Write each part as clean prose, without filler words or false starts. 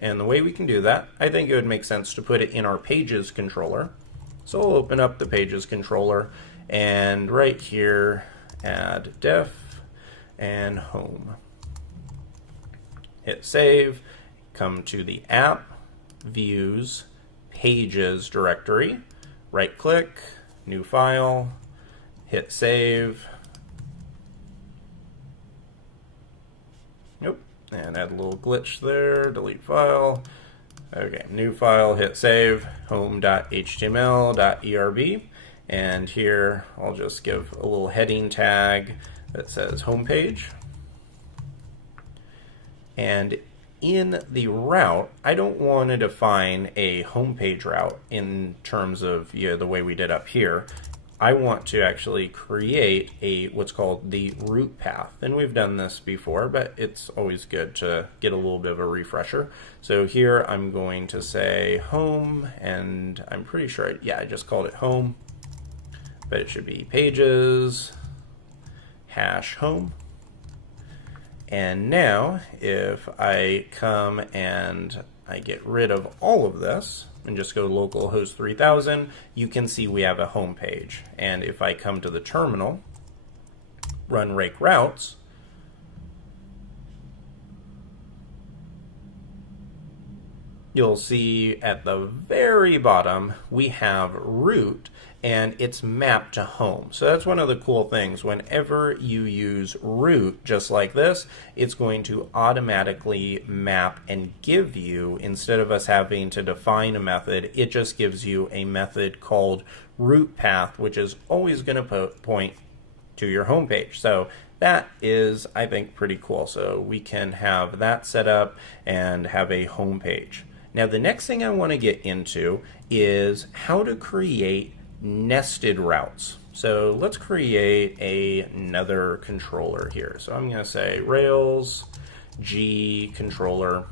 And the way we can do that, I think it would make sense to put it in our Pages controller. So we'll open up the Pages controller, and right here, add def and home. Hit save, come to the app, views, pages directory, right click, new file, hit save. Nope, and add a little glitch there, delete file. Okay, new file, hit save, home.html.erb, and here I'll just give a little heading tag that says homepage. And in the route, I don't want to define a homepage route in terms of the way we did up here. I want to actually create what's called the route path. And we've done this before, but it's always good to get a little bit of a refresher. So here I'm going to say home, and I'm pretty sure, I just called it home, but it should be pages #home. And now if I come and I get rid of all of this and just go localhost 3000, you can see we have a home page. And if I come to the terminal, run rake routes, you'll see at the very bottom we have route, and it's mapped to home. So that's one of the cool things. Whenever you use route just like this, it's going to automatically map and give you, instead of us having to define a method, it just gives you a method called route path, which is always going to point to your home page. So that is, I think, pretty cool. So we can have that set up and have a home page. Now the next thing I want to get into is how to create nested routes. So let's create another controller here. So I'm going to say Rails G controller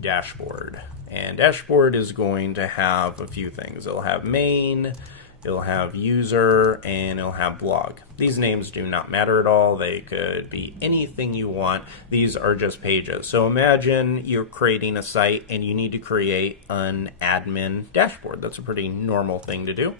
dashboard. And dashboard is going to have a few things. It'll have main, it'll have user, and it'll have blog. These names do not matter at all. They could be anything you want. These are just pages. So imagine you're creating a site and you need to create an admin dashboard. That's a pretty normal thing to do.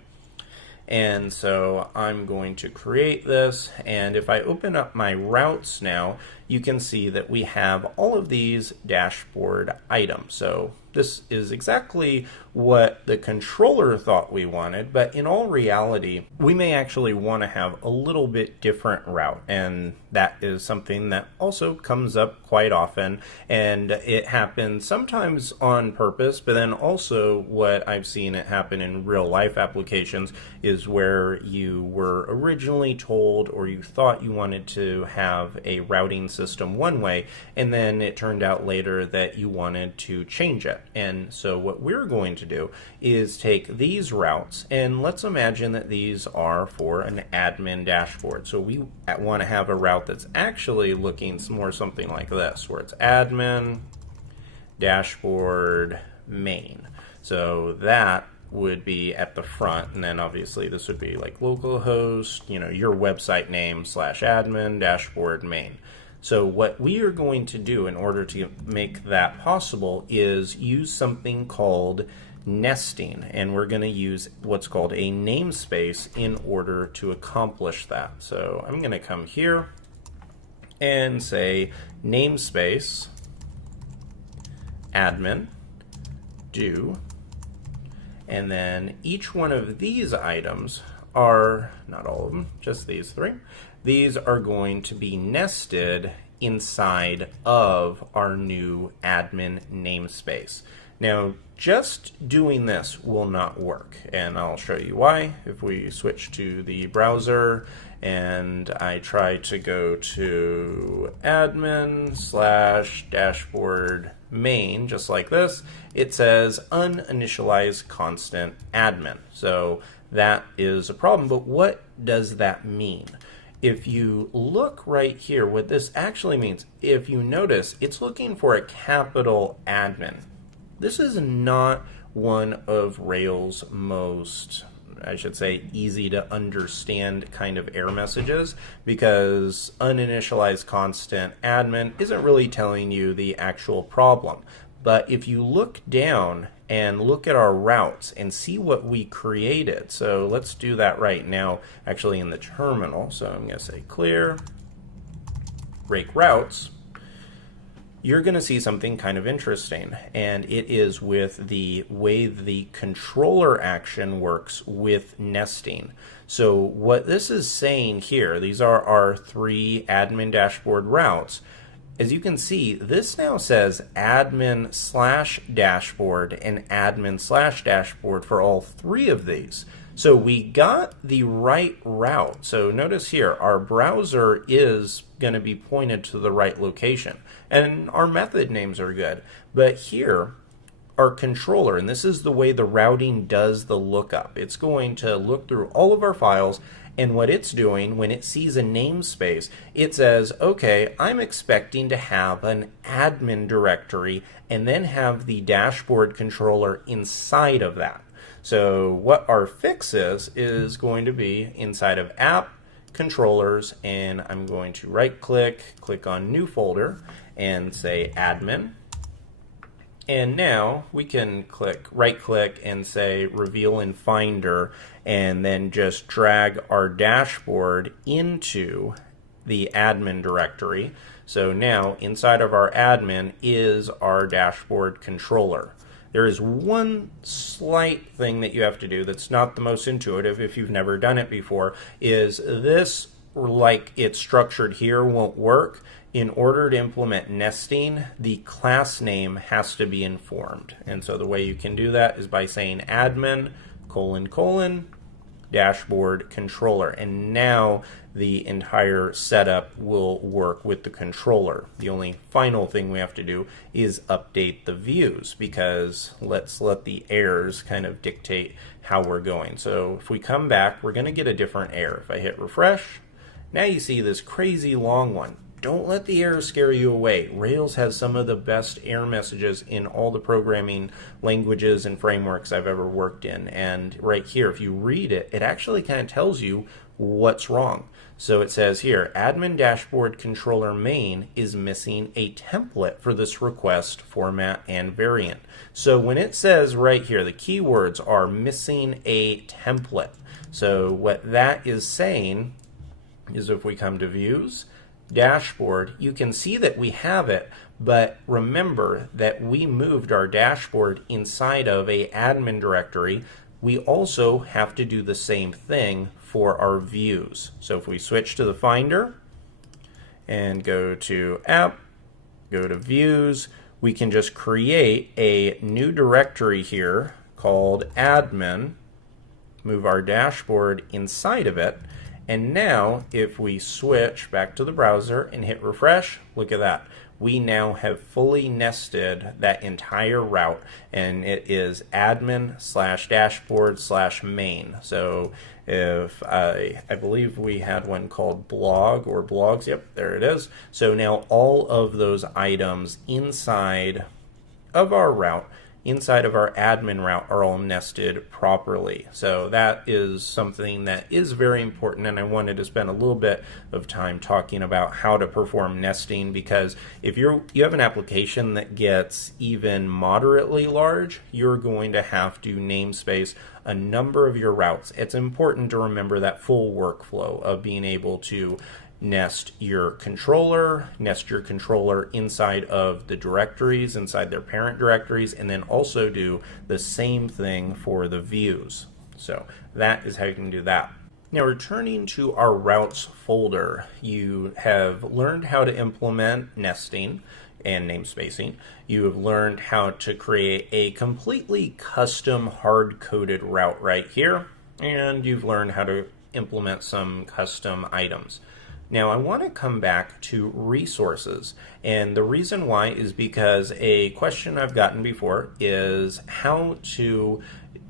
And so I'm going to create this, and if I open up my routes now, you can see that we have all of these dashboard items. So this is exactly what the controller thought we wanted, but in all reality, we may actually want to have a little bit different route, and that is something that also comes up quite often, and it happens sometimes on purpose, but then also what I've seen it happen in real life applications is where you were originally told or you thought you wanted to have a routing system one way, and then it turned out later that you wanted to change it. And so what we're going to do is take these routes, and let's imagine that these are for an admin dashboard. So we want to have a route that's actually looking more something like this, where it's admin dashboard main. So that would be at the front, and then obviously this would be like localhost, your website name /admin dashboard main. So what we are going to do in order to make that possible is use something called nesting, and we're going to use what's called a namespace in order to accomplish that. So I'm going to come here and say namespace admin do, and then each one of these items are, not all of them, just these three, these are going to be nested inside of our new admin namespace. Now, just doing this will not work, and I'll show you why. If we switch to the browser and I try to go to admin /dashboard main, just like this, it says uninitialized constant admin. So that is a problem, but what does that mean? If you look right here, what this actually means, if you notice, it's looking for a capital admin. This is not one of Rails' most, I should say, easy to understand kind of error messages, because uninitialized constant admin isn't really telling you the actual problem. But if you look down and look at our routes and see what we created, so let's do that right now actually in the terminal. So I'm going to say clear, rake routes. You're going to see something kind of interesting, and it is with the way the controller action works with nesting. So what this is saying here, these are our 3 admin dashboard routes. As you can see, this now says admin/dashboard and admin/dashboard for all 3 of these. So we got the right route. So notice here, our browser is going to be pointed to the right location. And our method names are good. But here, our controller, and this is the way the routing does the lookup. It's going to look through all of our files, and what it's doing when it sees a namespace, it says, okay, I'm expecting to have an admin directory and then have the dashboard controller inside of that. So what our fix is going to be inside of app, controllers, and I'm going to right click on new folder and say admin. And now we can right click and say reveal in Finder, and then just drag our dashboard into the admin directory. So now inside of our admin is our dashboard controller. There is one slight thing that you have to do that's not the most intuitive if you've never done it before, is this, like it's structured here, won't work. In order to implement nesting, the class name has to be informed. And so the way you can do that is by saying admin : dashboard controller. And now the entire setup will work with the controller. The only final thing we have to do is update the views, because let's let the errors kind of dictate how we're going. So if we come back, we're going to get a different error. If I hit refresh, now you see this crazy long one. Don't let the errors scare you away. Rails has some of the best error messages in all the programming languages and frameworks I've ever worked in. And right here, if you read it, it actually kind of tells you what's wrong. So it says here, admin dashboard controller main is missing a template for this request format and variant. So when it says right here, the keywords are missing a template. So what that is saying is if we come to views, dashboard, you can see that we have it, but remember that we moved our dashboard inside of a admin directory. We also have to do the same thing for our views. So if we switch to the Finder and go to app, go to views, we can just create a new directory here called admin, move our dashboard inside of it. And now, if we switch back to the browser and hit refresh, look at that. We now have fully nested that entire route, and it is admin/dashboard/main. So if I believe we had one called blog or blogs, yep, there it is. So now all of those items inside of our route, inside of our admin route, are all nested properly. So that is something that is very important, and I wanted to spend a little bit of time talking about how to perform nesting, because if you have an application that gets even moderately large, you're going to have to namespace a number of your routes. It's important to remember that full workflow of being able to nest your controller inside of the directories, inside their parent directories, and then also do the same thing for the views. So that is how you can do that. Now, returning to our routes folder, you have learned how to implement nesting and namespacing. You have learned how to create a completely custom hard-coded route right here, and you've learned how to implement some custom items. Now I want to come back to resources, and the reason why is because a question I've gotten before is how to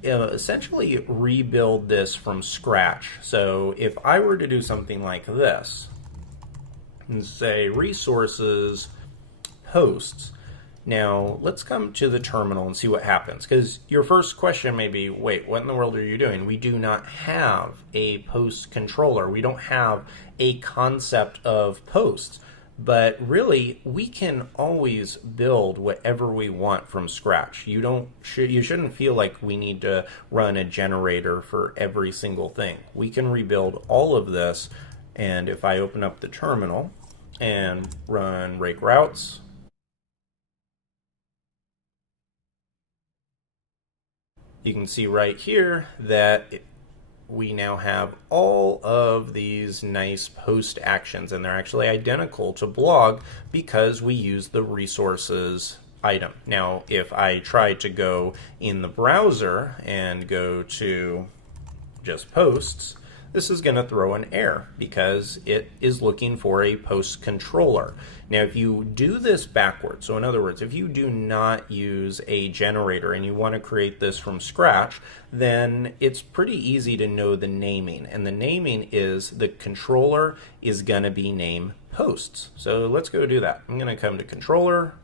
essentially rebuild this from scratch. So if I were to do something like this and say resources hosts, now let's come to the terminal and see what happens, because your first question may be, wait, what in the world are you doing? We do not have a post controller. We don't have a concept of posts. But really, we can always build whatever we want from scratch. You shouldn't feel like we need to run a generator for every single thing. We can rebuild all of this, and if I open up the terminal and run rake routes, you can see right here that we now have all of these nice post actions, and they're actually identical to blog because we use the resources item. Now, if I try to go in the browser and go to just posts, this is going to throw an error because it is looking for a post controller. Now, if you do this backwards, so in other words, if you do not use a generator and you want to create this from scratch, then it's pretty easy to know the naming. And the naming is the controller is going to be named posts. So let's go do that. I'm going to come to controller,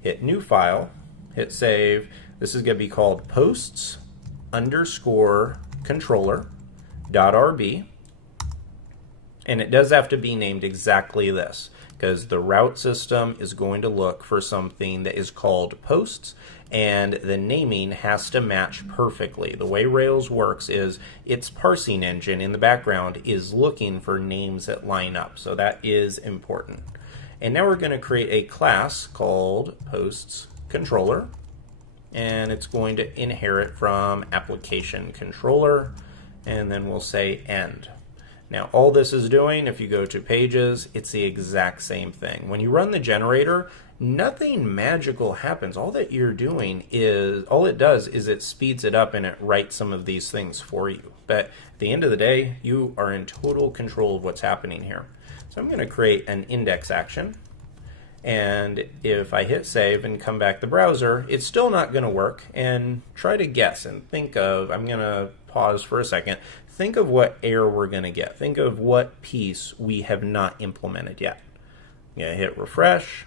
hit new file, hit save. This is going to be called posts underscore controller. .rb, and it does have to be named exactly this because the route system is going to look for something that is called posts, and the naming has to match perfectly. The way Rails works is its parsing engine in the background is looking for names that line up, so that is important. And now we're going to create a class called posts controller, and it's going to inherit from application controller, and then we'll say end. Now all this is doing, if you go to pages, it's the exact same thing. When you run the generator, nothing magical happens. All that you're doing is, all it does is it speeds it up and it writes some of these things for you. But at the end of the day, you are in total control of what's happening here. So I'm going to create an index action. And if I hit save and come back to the browser, it's still not going to work. And try to guess and think of, I'm going to pause for a second, think of what error we're going to get. Think of what piece we have not implemented yet. I'm going to hit refresh,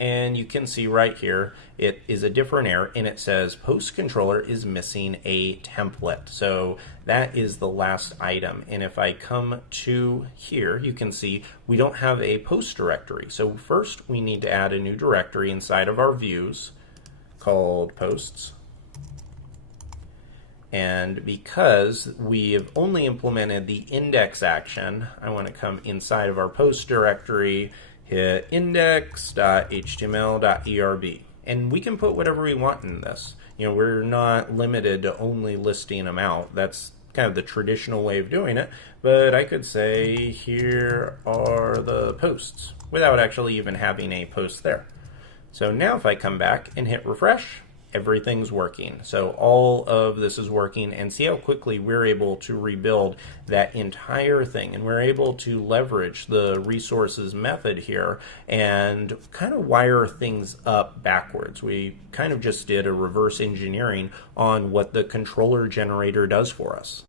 and you can see right here it is a different error, and it says post controller is missing a template. So that is the last item, and if I come to here, you can see we don't have a post directory. So first we need to add a new directory inside of our views called posts. And because we have only implemented the index action, I want to come inside of our post directory, hit index.html.erb. And we can put whatever we want in this. You know, we're not limited to only listing them out. That's kind of the traditional way of doing it. But I could say, here are the posts, without actually even having a post there. So now if I come back and hit refresh, everything's working. So all of this is working, and see how quickly we're able to rebuild that entire thing, and we're able to leverage the resources method here and kind of wire things up backwards. We kind of just did a reverse engineering on what the controller generator does for us.